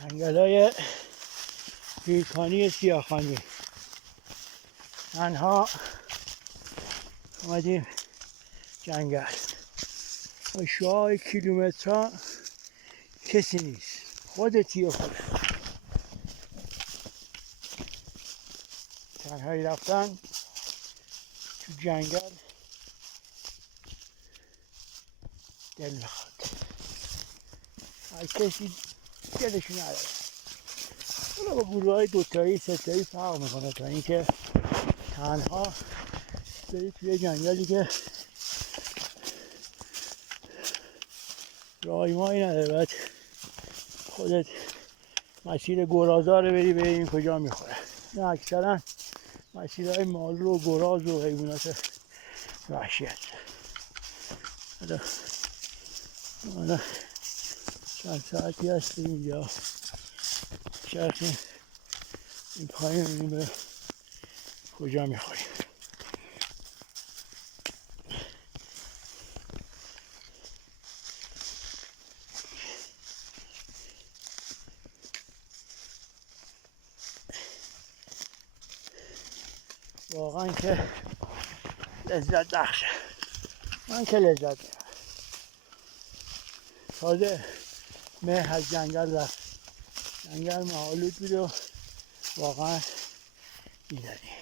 جنگل‌های پیکانی سیاه‌خانی. تنها اومدیم جنگل. با شعاع کیلومترها کسی نیست، خودتی و خودت. تنهایی رفتن تو جنگل دل میخواد. هر کسی دلش نداره. اونا با گروه های دوتایی ستایی فرق میکنه تا اینکه تنها بری توی جنگلی که راهیمایی نداره، باید خودت مسیر گرازا رو بری ببین کجا میخوره. نه اکثرا مسیرهای مالو و گراز و حیوانات وحشی هست. حالا چند ساعتی هست اینجا چرخیم این پایین ببینیم به کجا میخوریم. واقعا که لذت بخشه. من که لذت میبرم. تازه مه از جنگل رفت. جنگل مه‌آلود بود و واقعا بی‌دلیل.